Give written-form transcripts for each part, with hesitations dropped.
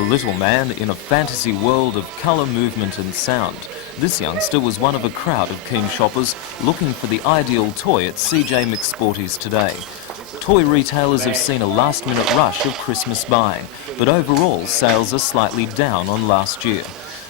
A little man in a fantasy world of colour, movement and sound. This youngster was one of a crowd of keen shoppers looking for the ideal toy at CJ McSporties today. Toy retailers have seen a last-minute rush of Christmas buying, but overall sales are slightly down on last year.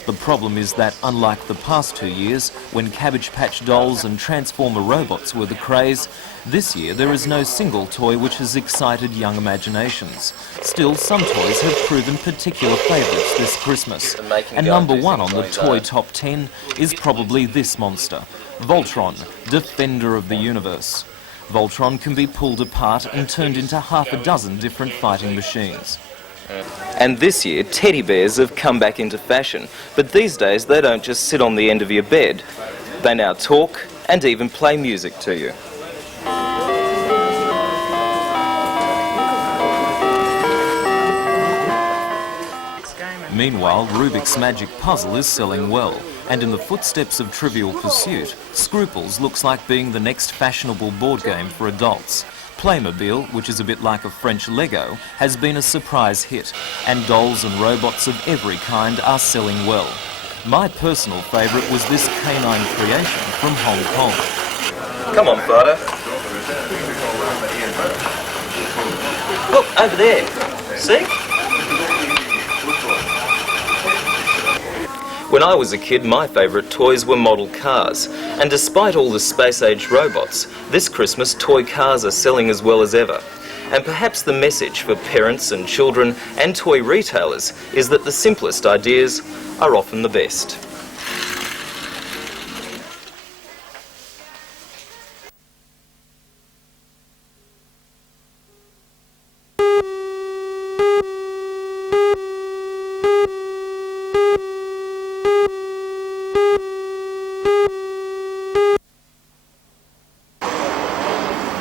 The problem is that, unlike the past 2 years, when Cabbage Patch dolls and Transformer robots were the craze, this year there is no single toy which has excited young imaginations. Still, some toys have proven particular favourites this Christmas. And number one on the toy top 10 is probably this monster, Voltron, Defender of the Universe. Voltron can be pulled apart and turned into half a dozen different fighting machines. And this year, teddy bears have come back into fashion, but these days they don't just sit on the end of your bed. They now talk and even play music to you. Meanwhile, Rubik's Magic Puzzle is selling well, and in the footsteps of Trivial Pursuit, Scruples looks like being the next fashionable board game for adults. Playmobil, which is a bit like a French Lego, has been a surprise hit, and dolls and robots of every kind are selling well. My personal favourite was this canine creation from Hong Kong. Come on, Father. Look, over there. See? When I was a kid, my favourite toys were model cars, and despite all the space-age robots, this Christmas toy cars are selling as well as ever. And perhaps the message for parents and children and toy retailers is that the simplest ideas are often the best.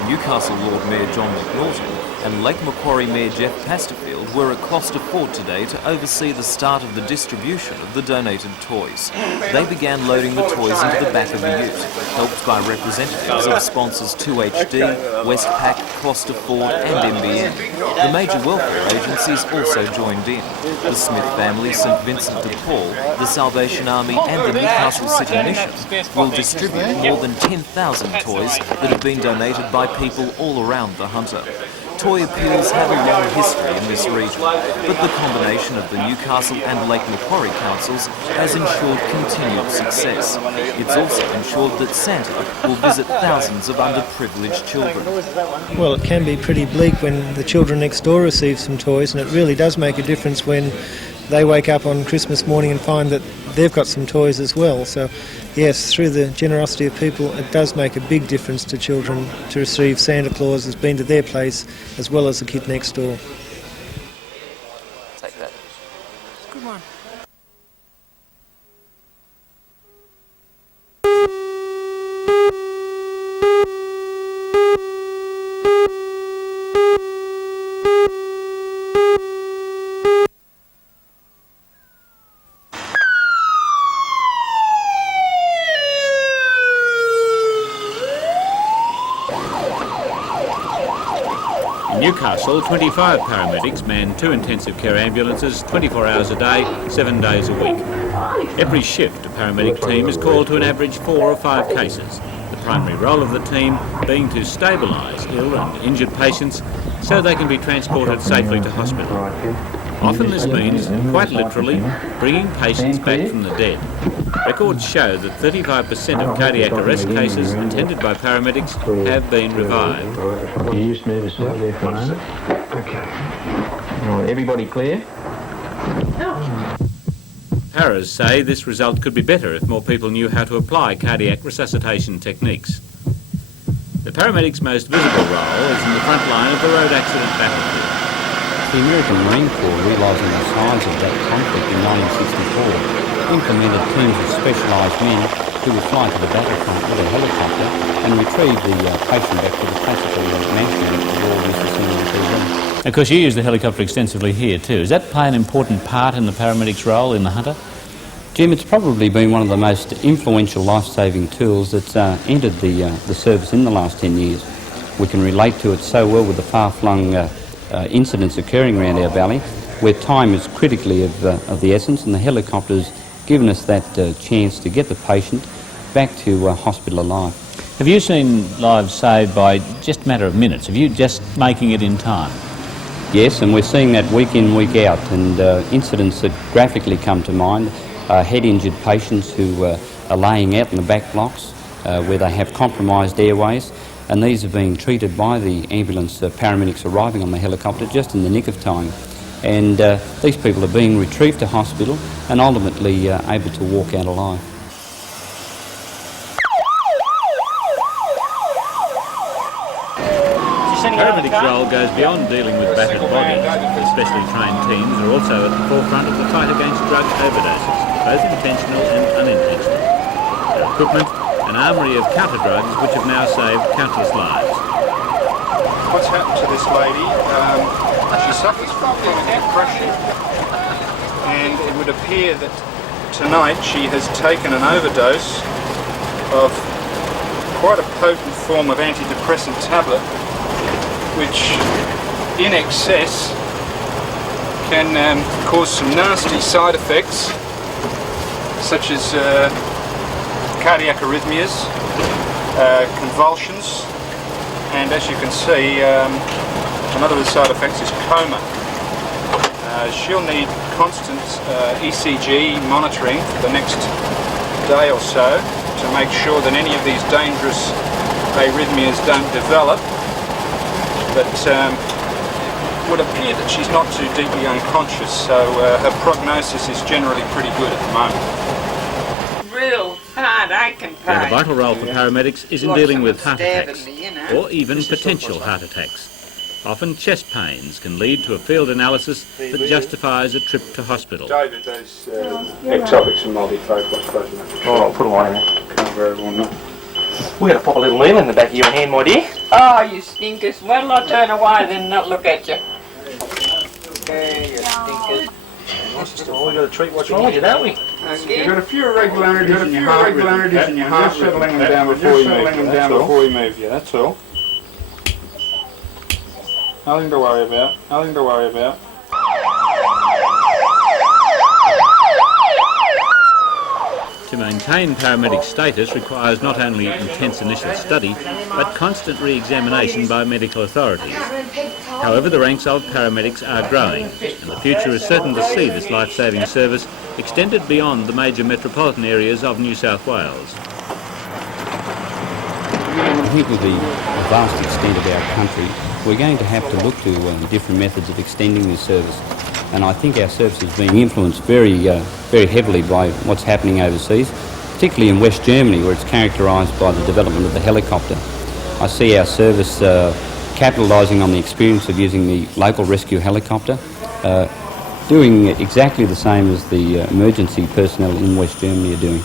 Newcastle Lord Mayor John McNaughton and Lake Macquarie Mayor Jeff Pasterfield were at Closter Ford today to oversee the start of the distribution of the donated toys. They began loading the toys into the back of the ute, helped by representatives of sponsors 2HD, Westpac, Closter Ford and NBN. The major welfare agencies also joined in. The Smith family, St Vincent de Paul, the Salvation Army and the Newcastle City Mission will distribute more than 10,000 toys that have been donated by people all around the Hunter. Toy appeals have a long history in this region, but the combination of the Newcastle and Lake Macquarie councils has ensured continued success. It's also ensured that Santa will visit thousands of underprivileged children. Well, it can be pretty bleak when the children next door receive some toys, and it really does make a difference when they wake up on Christmas morning and find that they've got some toys as well. So yes, through the generosity of people, it does make a big difference to children to receive Santa Claus has been to their place as well as the kid next door. Take that. Good one. In Newcastle, 25 paramedics man 2 intensive care ambulances 24 hours a day, 7 days a week. Every shift a paramedic team is called to an average 4 or 5 cases, the primary role of the team being to stabilise ill and injured patients so they can be transported safely to hospital. Often this means, quite literally, bringing patients back from the dead. Records show that 35% of cardiac arrest cases attended by paramedics have been revived. You just move aside there for a moment. Okay. All right, everybody clear? Paras say this result could be better if more people knew how to apply cardiac resuscitation techniques. The paramedics' most visible role is in the front line of the road accident battlefield. The American Marine Corps, realising the size of that conflict in 1964, implemented teams of specialised men who would fly to the battlefront with a helicopter and retrieve the patient back to the classical mansion of all this is seen on TV. Of course, you use the helicopter extensively here too. Does that play an important part in the paramedics' role in the Hunter? Jim, it's probably been one of the most influential life-saving tools that's entered the service in the last 10 years. We can relate to it so well with the far-flung incidents occurring around our valley, where time is critically of the essence, and the helicopter's given us that chance to get the patient back to hospital alive. Have you seen lives saved by just a matter of minutes? Have you just making it in time? Yes, and we're seeing that week in, week out, and incidents that graphically come to mind are head-injured patients who are laying out in the back blocks where they have compromised airways, and these are being treated by the ambulance paramedics arriving on the helicopter just in the nick of time. And these people are being retrieved to hospital and ultimately able to walk out alive. Paramedics' role goes beyond dealing with battered bodies. Specially trained teams are also at the forefront of the fight against drug overdoses, both intentional and unintentional. Their equipment, an armoury of counter-drugs which have now saved countless lives. What's happened to this lady? She suffers from depression, and it would appear that tonight she has taken an overdose of quite a potent form of antidepressant tablet, which in excess can cause some nasty side effects, such as cardiac arrhythmias, convulsions, and as you can see, another of the side effects is coma. She'll need constant ECG monitoring for the next day or so to make sure that any of these dangerous arrhythmias don't develop. But it would appear that she's not too deeply unconscious, so her prognosis is generally pretty good at the moment. Real hard aching pain. Where the vital role for paramedics is in dealing with heart attacks, or even potential heart attacks. Often chest pains can lead to a field analysis that justifies a trip to hospital. David, those ectopics and multifocal, I suppose. Oh, I'll put them on in there. Can't very well not. We're going to pop a little needle in the back of your hand, my dear. Oh, you stinkers. What'll I turn away then and not look at you? Okay, you stinkers. Oh, we've got to treat what's wrong with you, don't we? You've got a few irregularities in your heart rhythm. Settling them down before you move. Yeah, that's all. Nothing to worry about. Nothing to worry about. To maintain paramedic status requires not only intense initial study, but constant re-examination by medical authorities. However, the ranks of paramedics are growing, and the future is certain to see this life-saving service extended beyond the major metropolitan areas of New South Wales. I think with the vast extent of our country, we're going to have to look to different methods of extending this service. And I think our service is being influenced very heavily by what's happening overseas, particularly in West Germany, where it's characterised by the development of the helicopter. I see our service capitalising on the experience of using the local rescue helicopter, doing exactly the same as the emergency personnel in West Germany are doing.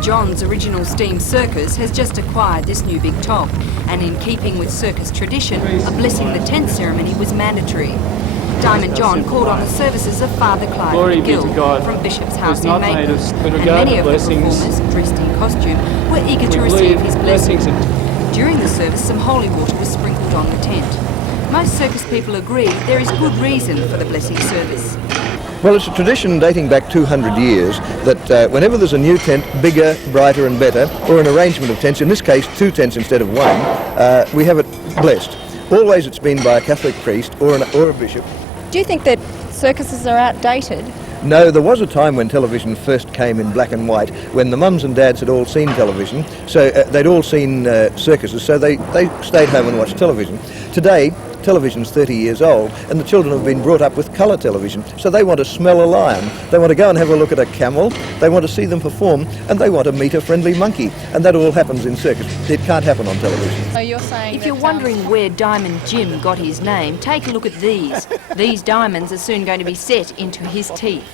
John's original steam circus has just acquired this new big top, and in keeping with circus tradition, a blessing the tent ceremony was mandatory. Diamond John called on the services of Father Clive McGill from Bishop's House in Maple, and many of the performers, dressed in costume, were eager to receive his blessing. During the service, some holy water was sprinkled on the tent. Most circus people agree there is good reason for the blessing service. Well, it's a tradition dating back 200 years that whenever there's a new tent, bigger, brighter and better, or an arrangement of tents, in this case 2 tents instead of 1, we have it blessed. Always it's been by a Catholic priest or a bishop. Do you think that circuses are outdated? No, there was a time when television first came in black and white, when the mums and dads had all seen television, so they'd all seen circuses, so they stayed home and watched television. Today, television's 30 years old, and the children have been brought up with colour television, so they want to smell a lion, they want to go and have a look at a camel, they want to see them perform, and they want to meet a friendly monkey, and that all happens in circus. It can't happen on television. So you're saying if you're wondering where Diamond Jim got his name, take a look at these. These diamonds are soon going to be set into his teeth.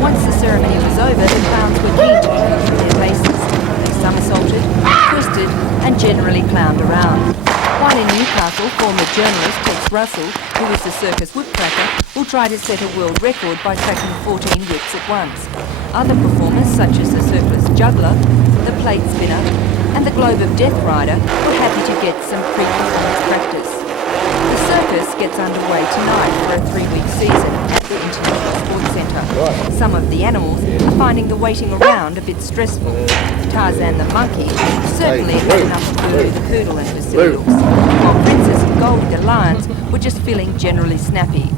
Once the ceremony was over, the clowns were keen to move from their places. They somersaulted, twisted limited and generally clowned around. While in Newcastle, former journalist Tex Russell, who is the circus whipcracker, will try to set a world record by cracking 14 whips at once. Other performers, such as the surplus juggler, the plate spinner and the globe of death rider, were happy to get some pre-performance practice. The circus gets underway tonight for a 3-week season at the International Sports Centre. Some of the animals are finding the waiting around a bit stressful. Tarzan the monkey certainly had enough of Boo the Poodle and Basilicus, while Princess and Goldie the lions were just feeling generally snappy.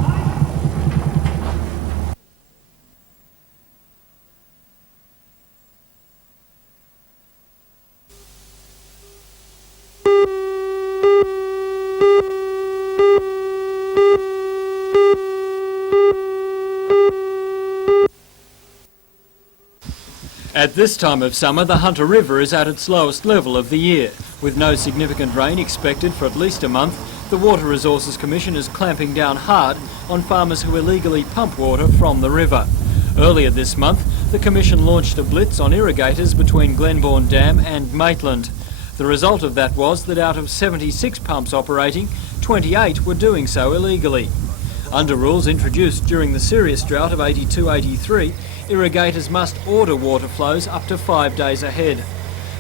At this time of summer, the Hunter River is at its lowest level of the year. With no significant rain expected for at least a month, the Water Resources Commission is clamping down hard on farmers who illegally pump water from the river. Earlier this month, the Commission launched a blitz on irrigators between Glenbourne Dam and Maitland. The result of that was that out of 76 pumps operating, 28 were doing so illegally. Under rules introduced during the serious drought of 82-83, irrigators must order water flows up to 5 days ahead.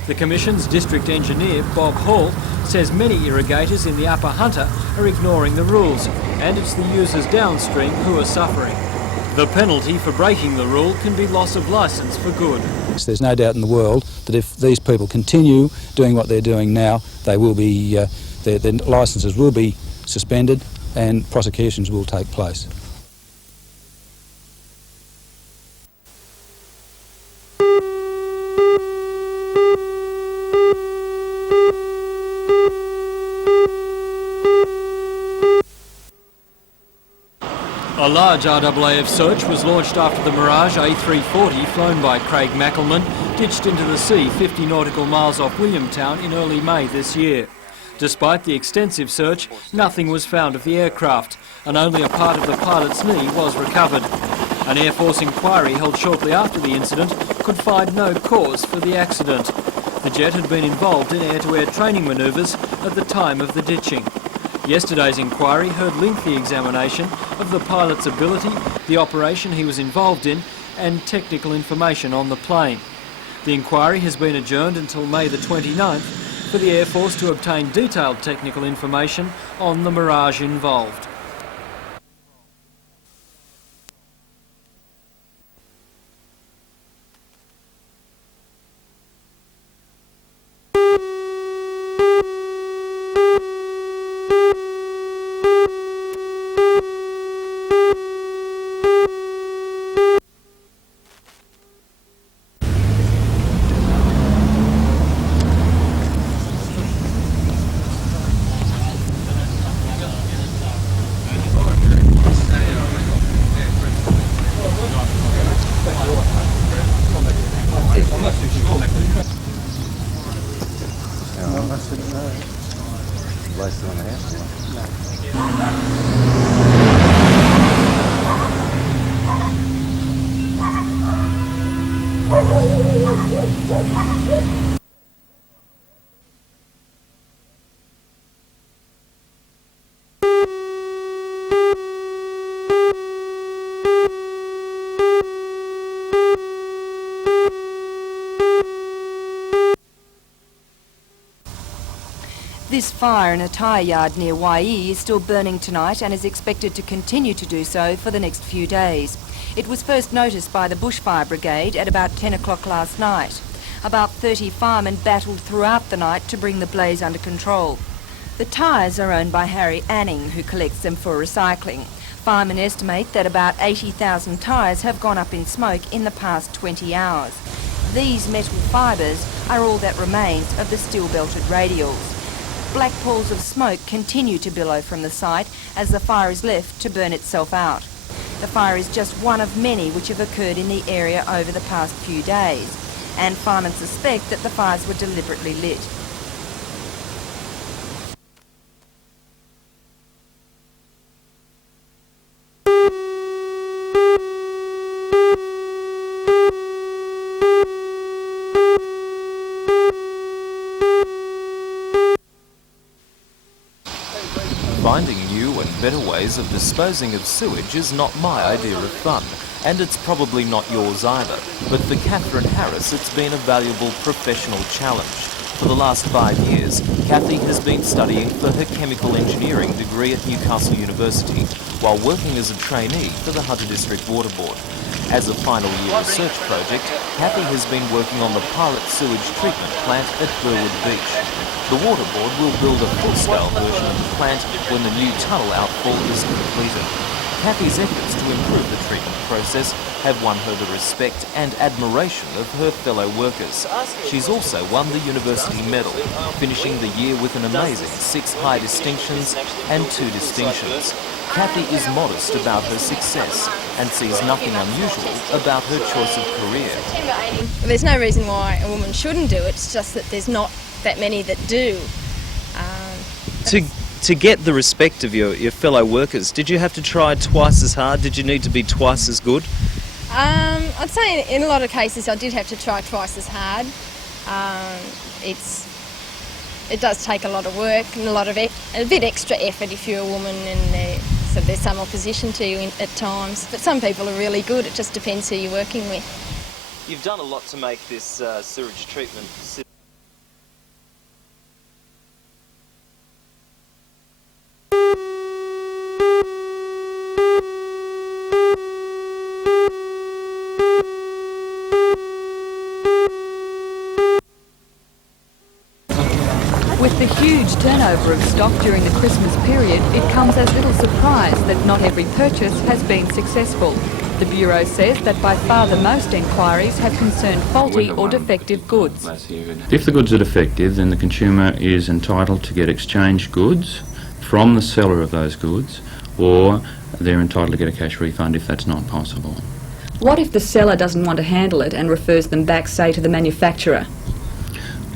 The Commission's District Engineer, Bob Hall, says many irrigators in the Upper Hunter are ignoring the rules, and it's the users downstream who are suffering. The penalty for breaking the rule can be loss of licence for good. There's no doubt in the world that if these people continue doing what they're doing now, they will be, their licences will be suspended and prosecutions will take place. A large RAAF search was launched after the Mirage A340, flown by Craig Mackelman, ditched into the sea 50 nautical miles off Williamtown in early May this year. Despite the extensive search, nothing was found of the aircraft, and only a part of the pilot's knee was recovered. An Air Force inquiry held shortly after the incident could find no cause for the accident. The jet had been involved in air-to-air training manoeuvres at the time of the ditching. Yesterday's inquiry heard lengthy examination of the pilot's ability, the operation he was involved in, and technical information on the plane. The inquiry has been adjourned until May the 29th for the Air Force to obtain detailed technical information on the Mirage involved. This fire in a tyre yard near YE is still burning tonight and is expected to continue to do so for the next few days. It was first noticed by the Bushfire Brigade at about 10 o'clock last night. About 30 firemen battled throughout the night to bring the blaze under control. The tyres are owned by Harry Anning, who collects them for recycling. Firemen estimate that about 80,000 tyres have gone up in smoke in the past 20 hours. These metal fibres are all that remains of the steel-belted radials. Black pools of smoke continue to billow from the site as the fire is left to burn itself out. The fire is just one of many which have occurred in the area over the past few days, and firemen suspect that the fires were deliberately lit. better ways of disposing of sewage is not my idea of fun, and it's probably not yours either. But for Catherine Harris, it's been a valuable professional challenge. For the last 5 years, Cathy has been studying for her chemical engineering degree at Newcastle University, while working as a trainee for the Hunter District Water Board. As a final year research project, Cathy has been working on the pilot sewage treatment plant at Burwood Beach. The Water Board will build a full-scale version of the plant when the new tunnel outfall is completed. Cathy's efforts to improve the treatment process have won her the respect and admiration of her fellow workers. She's also won the University Medal, finishing the year with an amazing 6 high distinctions and 2 distinctions. Cathy is modest about her success and sees nothing unusual about her choice of career. There's no reason why a woman shouldn't do it, it's just that there's not that many that do. To get the respect of your fellow workers, did you have to try twice as hard? Did you need to be twice as good? I'd say in a lot of cases I did have to try twice as hard. It does take a lot of work and a bit extra effort if you're a woman, and so there's some opposition to you at times. But some people are really good, it just depends who you're working with. You've done a lot to make this sewage treatment system. With the huge turnover of stock during the Christmas period, it comes as little surprise that not every purchase has been successful. The Bureau says that by far the most enquiries have concerned faulty or defective goods. If the goods are defective, then the consumer is entitled to get exchanged goods from the seller of those goods, or they're entitled to get a cash refund if that's not possible. What if the seller doesn't want to handle it and refers them back, say, to the manufacturer?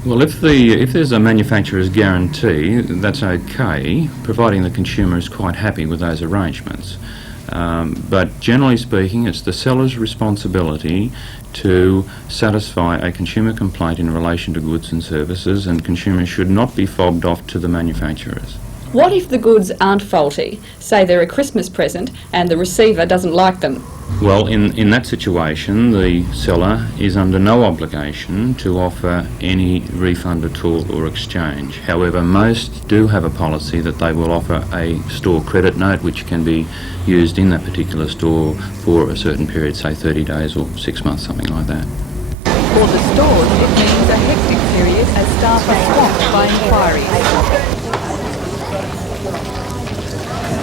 Well, if there's a manufacturer's guarantee, that's okay, providing the consumer is quite happy with those arrangements. But generally speaking, it's the seller's responsibility to satisfy a consumer complaint in relation to goods and services, and consumers should not be fobbed off to the manufacturers. What if the goods aren't faulty? Say they're a Christmas present and the receiver doesn't like them. Well, in that situation, the seller is under no obligation to offer any refund at all or exchange. However, most do have a policy that they will offer a store credit note which can be used in that particular store for a certain period, say 30 days or 6 months, something like that. For the stores, it means a hectic period as staff are swamped by inquiries.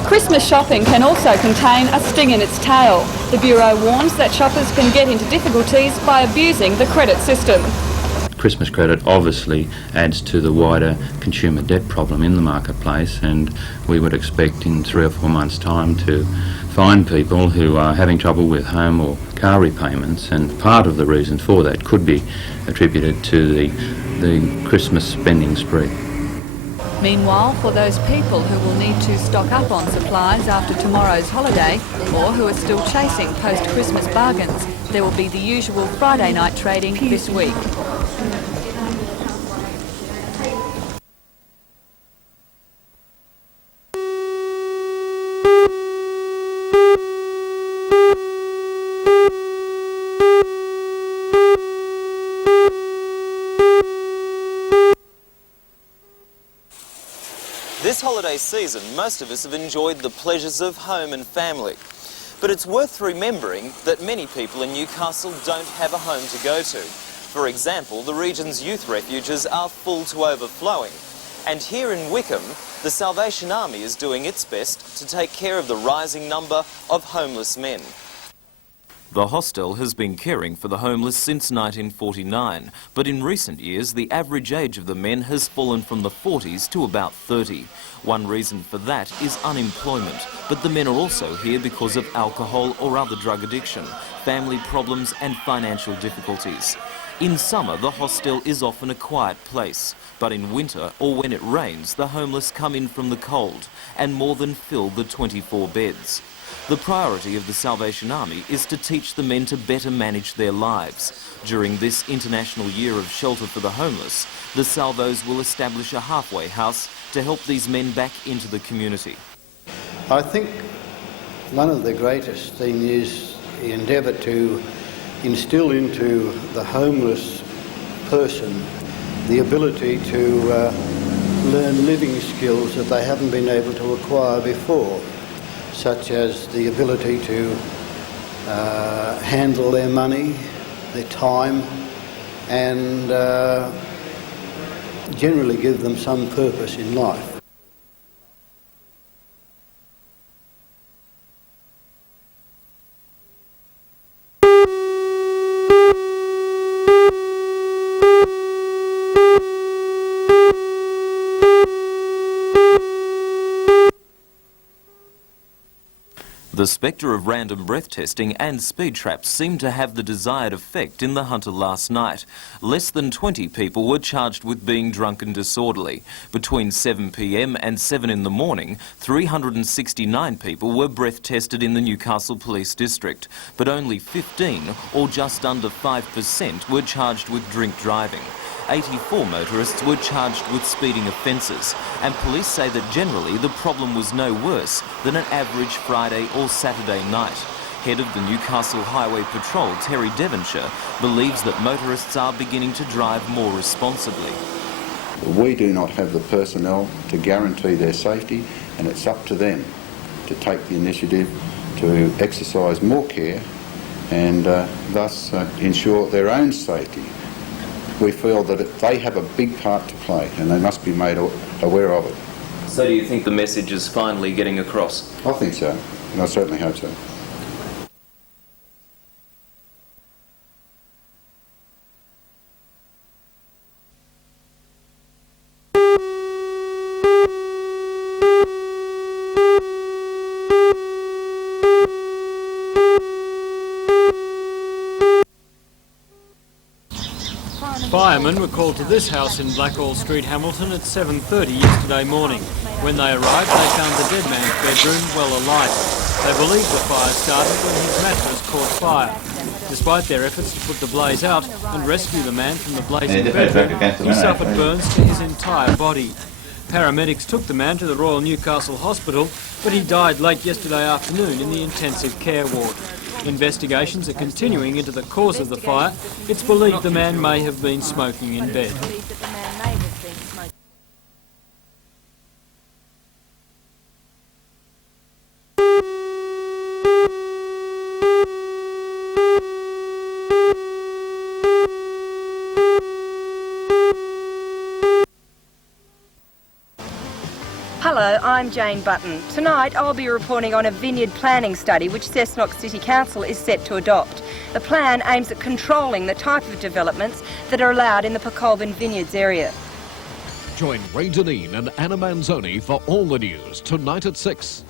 Christmas shopping can also contain a sting in its tail. The Bureau warns that shoppers can get into difficulties by abusing the credit system. Christmas credit obviously adds to the wider consumer debt problem in the marketplace, and we would expect in 3 or 4 months' time to find people who are having trouble with home or car repayments, and part of the reason for that could be attributed to the Christmas spending spree. Meanwhile, for those people who will need to stock up on supplies after tomorrow's holiday, or who are still chasing post-Christmas bargains, there will be the usual Friday night trading this week. This holiday season, most of us have enjoyed the pleasures of home and family. But it's worth remembering that many people in Newcastle don't have a home to go to. For example, the region's youth refuges are full to overflowing. And here in Wickham, the Salvation Army is doing its best to take care of the rising number of homeless men. The hostel has been caring for the homeless since 1949, but in recent years the average age of the men has fallen from the 40s to about 30. One reason for that is unemployment, but the men are also here because of alcohol or other drug addiction, family problems and financial difficulties. In summer, the hostel is often a quiet place, but in winter or when it rains, the homeless come in from the cold and more than fill the 24 beds. The priority of the Salvation Army is to teach the men to better manage their lives. During this International Year of Shelter for the Homeless, the Salvos will establish a halfway house to help these men back into the community. I think one of the greatest things is the endeavour to instill into the homeless person the ability to learn living skills that they haven't been able to acquire before, such as the ability to handle their money, their time, and generally give them some purpose in life. The spectre of random breath testing and speed traps seemed to have the desired effect in the Hunter last night. Less than 20 people were charged with being drunk and disorderly. Between 7 p.m. and 7 in the morning, 369 people were breath tested in the Newcastle Police District, but only 15, or just under 5%, were charged with drink driving. 84 motorists were charged with speeding offences, and police say that generally the problem was no worse than an average Friday or Saturday night. Head of the Newcastle Highway Patrol, Terry Devonshire, believes that motorists are beginning to drive more responsibly. We do not have the personnel to guarantee their safety, and it's up to them to take the initiative to exercise more care and thus ensure their own safety. We feel that they have a big part to play and they must be made aware of it. So do you think the message is finally getting across? I think so, and I certainly hope so. Firemen were called to this house in Blackall Street, Hamilton at 7:30 yesterday morning. When they arrived, they found the dead man's bedroom well alight. They believe the fire started when his mattress caught fire. Despite their efforts to put the blaze out and rescue the man from the blazing bedroom, he suffered burns to his entire body. Paramedics took the man to the Royal Newcastle Hospital, but he died late yesterday afternoon in the intensive care ward. Investigations are continuing into the cause of the fire. It's believed the man may have been smoking in bed. Hello, I'm Jane Button. Tonight I'll be reporting on a vineyard planning study which Cessnock City Council is set to adopt. The plan aims at controlling the type of developments that are allowed in the Pacolbin Vineyards area. Join Ray Deneen and Anna Manzoni for all the news tonight at 6.